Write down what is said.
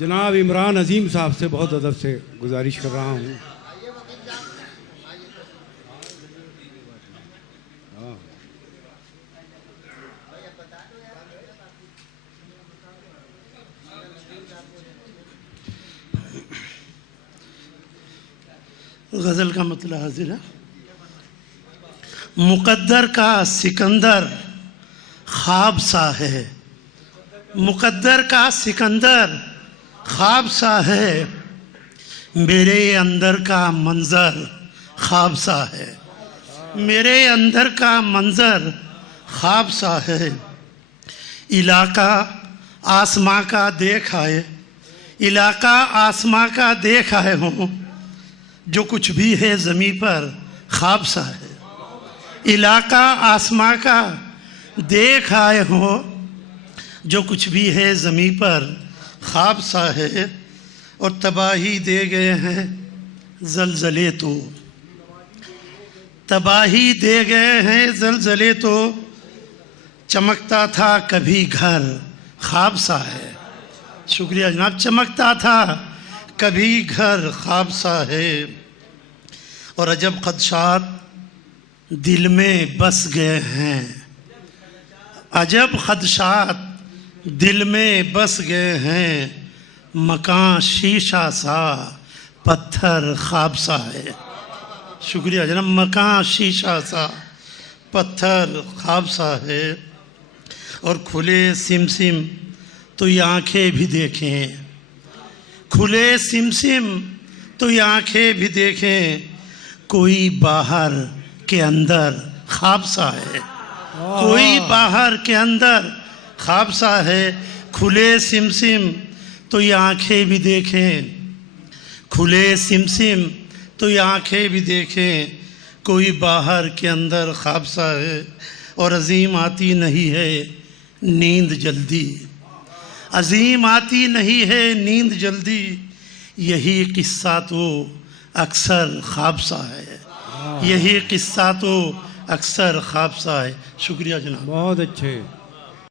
جناب عمران عظیم صاحب سے بہت ادب سے گزارش کر رہا ہوں. غزل کا مطلع حاضر ہے. مقدر کا سکندر خواب سا ہے، مقدر کا سکندر خواب سا ہے، میرے اندر کا منظر خواب سا ہے، میرے اندر کا منظر خواب سا ہے. علاقہ آسماں کا دیکھ آئے، علاقہ آسماں کا دیکھ آئے ہوں، جو کچھ بھی ہے زمین پر خواب سا ہے. علاقہ آسماں کا دیکھ آئے ہوں، جو کچھ بھی ہے زمین پر خواب سا ہے. اور تباہی دے گئے ہیں زلزلے تو، تباہی دے گئے ہیں زلزلے تو، چمکتا تھا کبھی گھر خواب سا ہے. شکریہ جناب. چمکتا تھا کبھی گھر خواب سا ہے. اور عجب خدشات دل میں بس گئے ہیں، عجب خدشات دل میں بس گئے ہیں، مکان شیشہ سا پتھر خواب سا ہے. شکریہ جناب. مکان شیشہ سا پتھر خواب سا ہے. اور کھلے سمسم تو یہ آنکھیں بھی دیکھیں، کھلے سمسم تو یہ آنکھیں بھی دیکھیں، کوئی باہر کے اندر خواب سا ہے، کوئی باہر کے اندر خواب سا ہے. کھلے سمسم تو یہ آنکھیں بھی دیکھیں، کھلے سمسم تو یہ آنکھیں بھی دیکھیں، کوئی باہر کے اندر خواب سا ہے. اور عظیم آتی نہیں ہے نیند جلدی، عظیم آتی نہیں ہے نیند جلدی، یہی قصہ تو اکثر خواب سا ہے، یہی قصہ تو اکثر خواب سا ہے. شکریہ جناب. بہت اچھے.